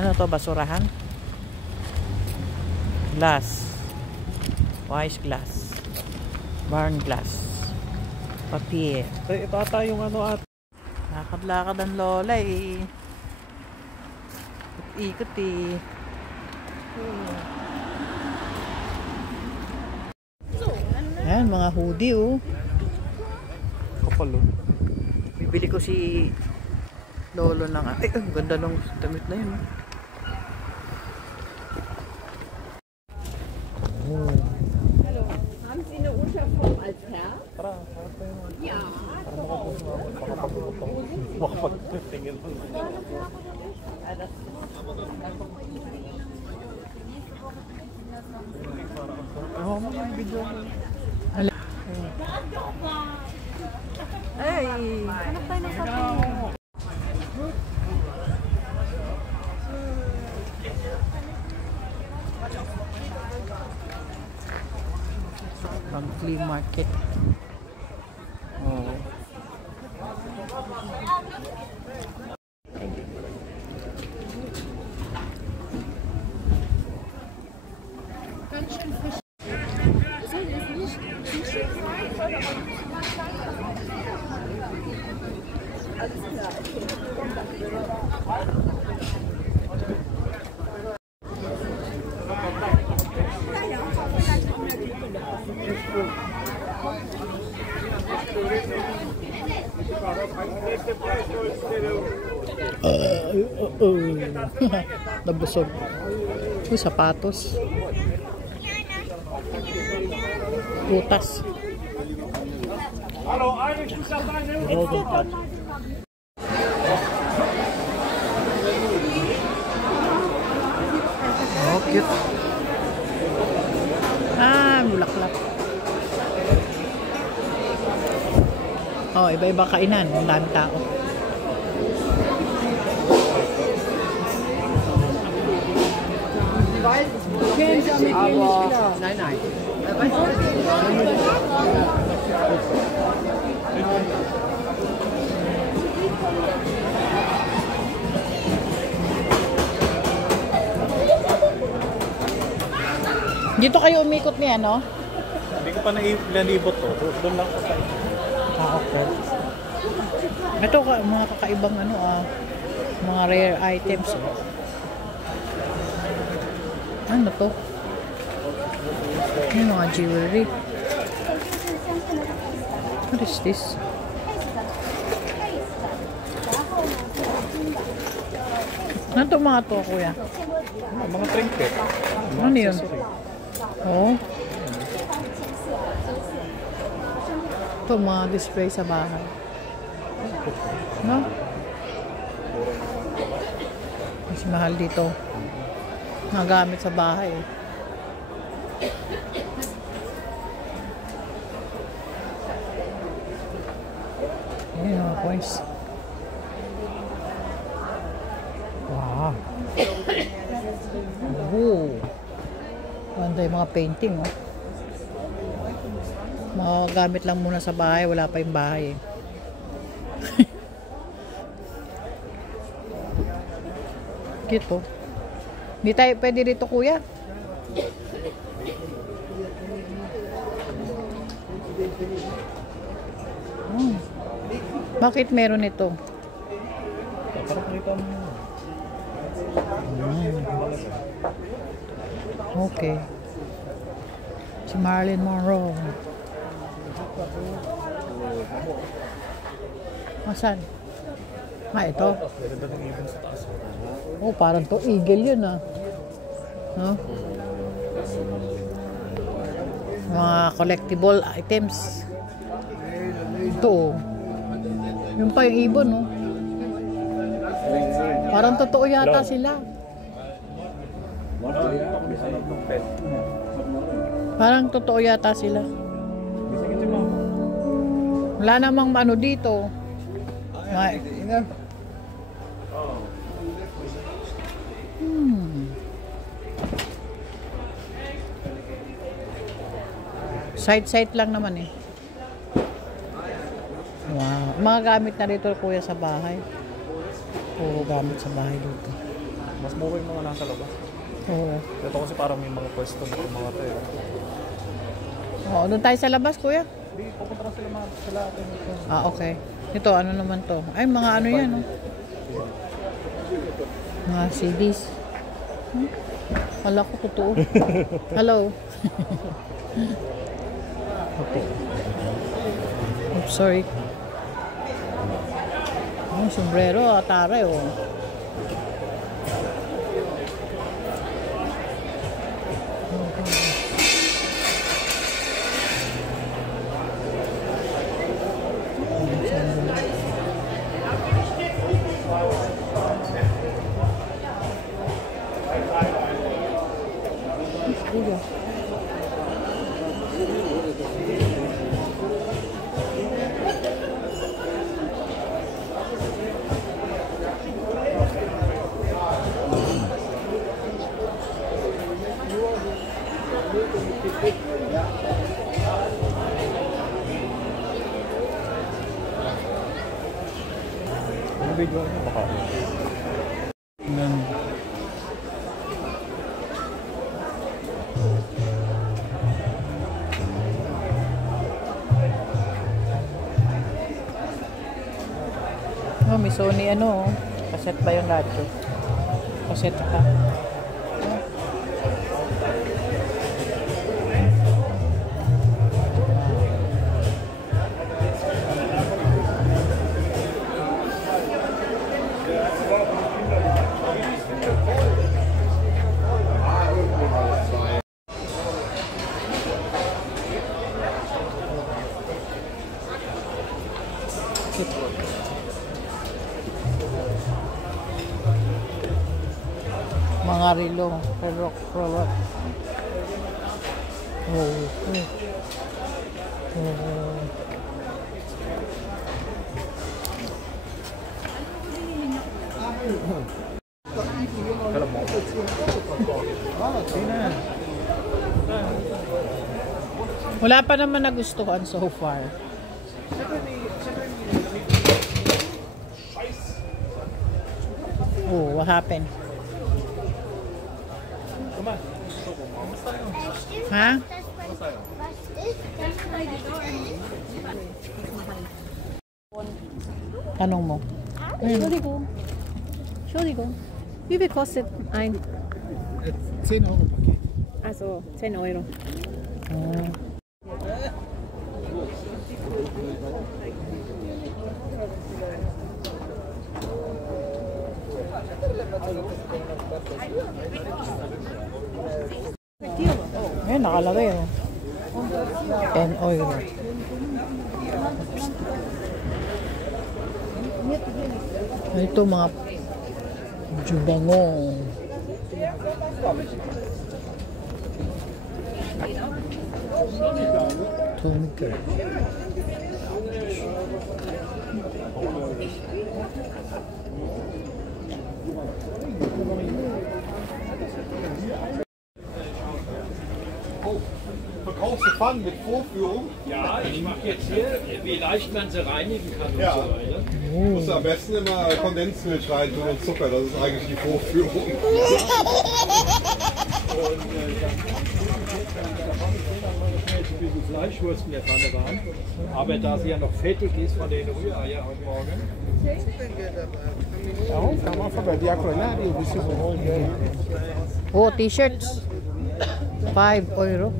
Ano to, basurahan? Glass. Wise glass. Barn glass. Papier. Ito ata yung ano at Lakad-lakad ang lola eh. Ikot eh. Ayan, mga hoodie oh. kapal oh. Bibili ko si lolo ng ay, ang ganda ng damit na yun. Oh. Hallo, haben Sie eine Unterform als Herr? Tara, Ja. makapagtingin mo. Oh, mga video. Ay, hanap tayo ng kape. Pang flea market. Oh. Ganz schön frisch. Soll das nicht Sushi sein? Alles klar, Nabusog. Uy, sapatos. Putas. Oh, cute. Ah, bulaklak. Oh, iba-iba kainan. Ang dami tao. Aber nein, nein. Weißt du, Dito kayo umikot niya, no? Hindi ko pa nanibot to. Doon lang sa side. Ah, okay. Ito, mga kakaibang ano, mga rare items. Ano to? Yung mga jewelry. What is this? Ano to mga to, kuya? Mga trinket. Ano yun? Oh. Ito, mga display sa bahay. No? Mas mahal dito. Mga gamit sa bahay. Ayan, mga coins. Wow. Oh. Ganda yung mga painting, oh. Mga gamit lang muna sa bahay, wala pa yung bahay, eh. Cute, oh. Hindi tayo pwede dito, kuya. Bakit meron ito? Parang nakita mo. Okay. Si Marilyn Monroe. Asan? Ito. Oh, parang to eagle yun, ah. Huh? Mga collectible items. Ito, oh. Yung pa yung ibon, oh. Parang totoo yata sila. Parang totoo yata sila. Wala namang ano dito. Side-side lang naman, eh. Wow. Mga gamit na dito, kuya, sa bahay. Puro gamit sa bahay dito. Mas mura yung mga nasa labas. Oo. Ito kasi parang may mga pwesto na yung mga tayo. Oo, doon tayo sa labas, kuya. Hindi, pupunta na sila atin. Ah, okay. Ito, ano naman to? Ay, mga ano yan, oh. Mga CDs. Kala ko totoo. Hello. Okay. Oops, sorry. Oh, sombrero, atare, oh. Ano video niya? Baka. Tingnan. Oh, may Sony ano, oh. Kaset ba yung radyo? Kaset pa. Mga relo, pero crowat. Oh. Alam mo. Wala pa naman nagustuhan so far. Oh, what happened? Ha? Tanong mo. Entschuldigung. Entschuldigung. Wie viel kostet ein? 10 Euro Paket. Also 10 Euro. Ayan, nakalagay, oh. 10 euro. Ito mga jubangong. Tunica. Verkaufst du Pfannen mit Vorführung? Ja, ich mache jetzt hier, wie leicht man sie reinigen kann und Ja. so weiter. Du musst am besten immer Kondensmilch reintun und Zucker, das ist eigentlich die Vorführung. Jetzt ein bisschen Fleischwurst in der Pfanne waren. Aber da sie ja noch fettig ist von den Rühreier heute Morgen. Oh, t-shirts. 5 euro.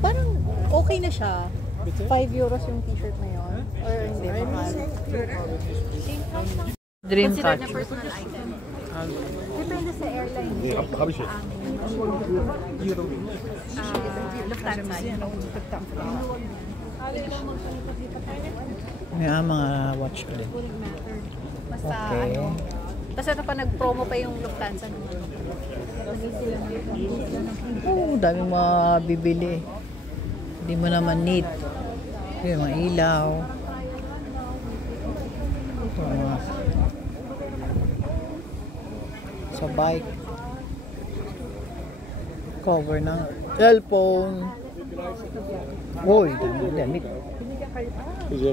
Parang okay na siya. 5 euros yung t-shirt na yun. Or hindi, mahal. Dream catch. personal item. Depende sa airline. Habe ich jetzt. Lufthansa. May mga watch ulit. Basta Okay. ano. Tapos ito pa nag-promo pa yung Lufthansa. Oh, daming mabibili. Hindi mo naman need. Yung mga ilaw. Ito, mga sa bike. Cover ng cellphone. Uy, damit.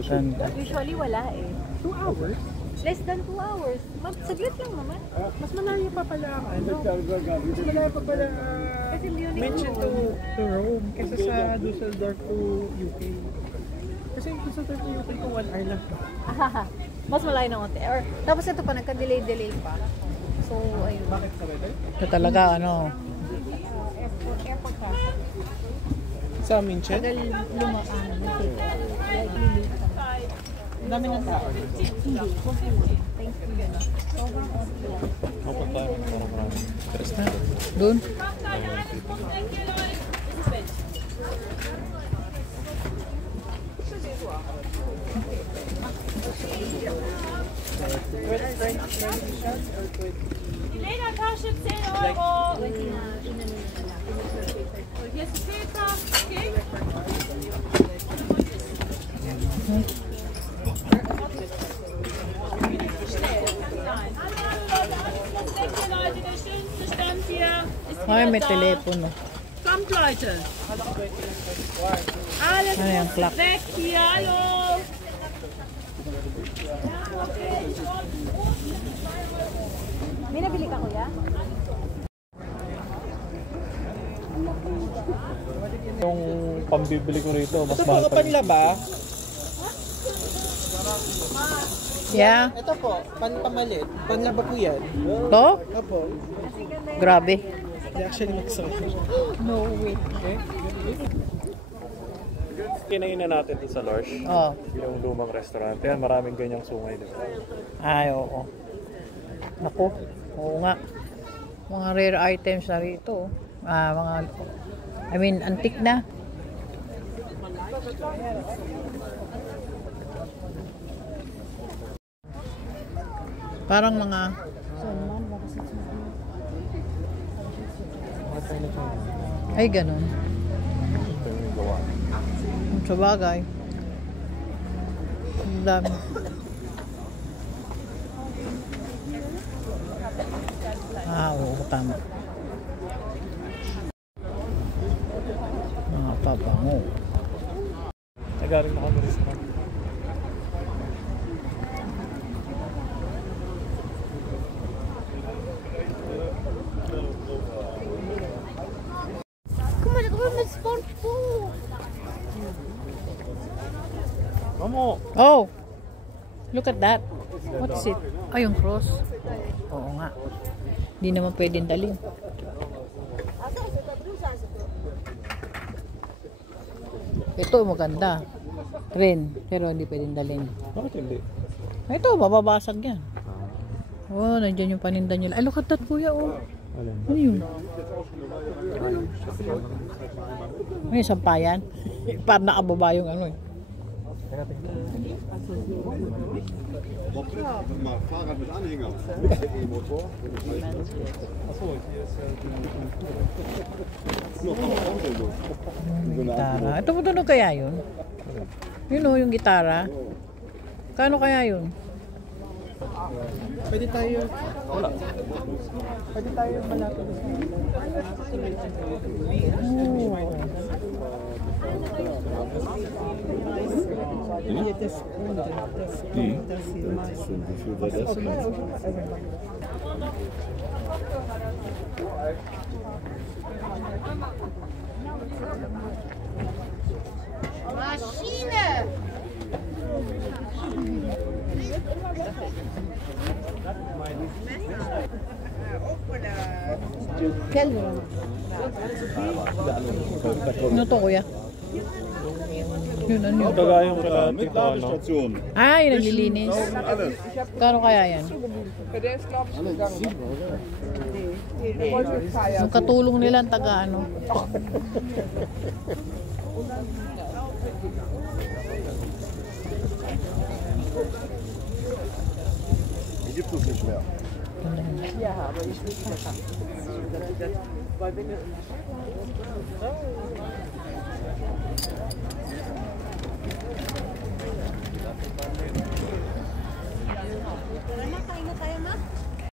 Ganda. Usually wala eh. 2 hours? Less than 2 hours. Saglit lang naman. Mas malayo pa pala ang ano. Mas malayo pa pala Kasi Munich mention to Rome kaysa sa Dusseldorf to UK. Kasi yung Dusseldorf to UK ko 1 hour lang. Mas malayo ng konti. Or, tapos ito pa, nagka-delay pa. So, ayun. Bakit sa better? Ito talaga, ano. Airport ka. Sa München? Tagal lumakaan. Like, liliit ka. Ang dami ng tao. Hindi. Okay lang. Thanks to you. Sobrang okay lang. Kapag tayo, parang marami. Doon. Die Ledertasche 10 Euro. Hier ist Peter. Okay. Leute, der schönste Stand hier ist Ay, may wieder da. telepono. Kommt, Leute. Alles Ano yan, clock? weg hier. Hallo. May nabili ka, kuya? Yung pambibili ko rito, mas Ito po, mahal pa rin. panlaba. Yeah. Ito po, pamalit. Panlaba po yan. To? Opo. Grabe. They actually look so No way. Kinainan natin dito sa Lorsch, Oh. yung lumang restaurant. Yan, maraming ganyang sungay dito. Ay, oo. Naku. Oo nga. Mga rare items na rito. I mean, antique na. Parang mga ay ganun. Ito yung gawa. Sa bagay. Ang dami. Oo, tama. Mga pabango. Nagaling na kami restaurant. Guck mal, da drüben ist Sport Mamo! Oh! Look at that. What is it? Ay, yung cross. Oo nga. Hindi naman pwedeng dalhin. Ito maganda. Rin. Pero hindi pwedeng dalhin. Bakit hindi? Ito, mababasag yan. Oh, nandiyan yung paninda nila. Ay, look at that, kuya, oh. Alin? Ano yun? May sampayan. Parang nakababa yung ano eh. Mal Fahrrad mit Anhänger. Mit E-Motor. Gitara. Ito mo tunog kaya yun? Yun o, yung gitara. Kano kaya yun? Pwede tayo. Pwede tayo malapit. Maschine! Ano to, kuya? Yun, ano yun? Kagayang Mit tito, ano? Ladestation. Ay, naglilinis. Alles. Kano kaya yan? Yung katulong nila, ang taga ano. Die gibt es nicht mehr. Kain na tayo, ma?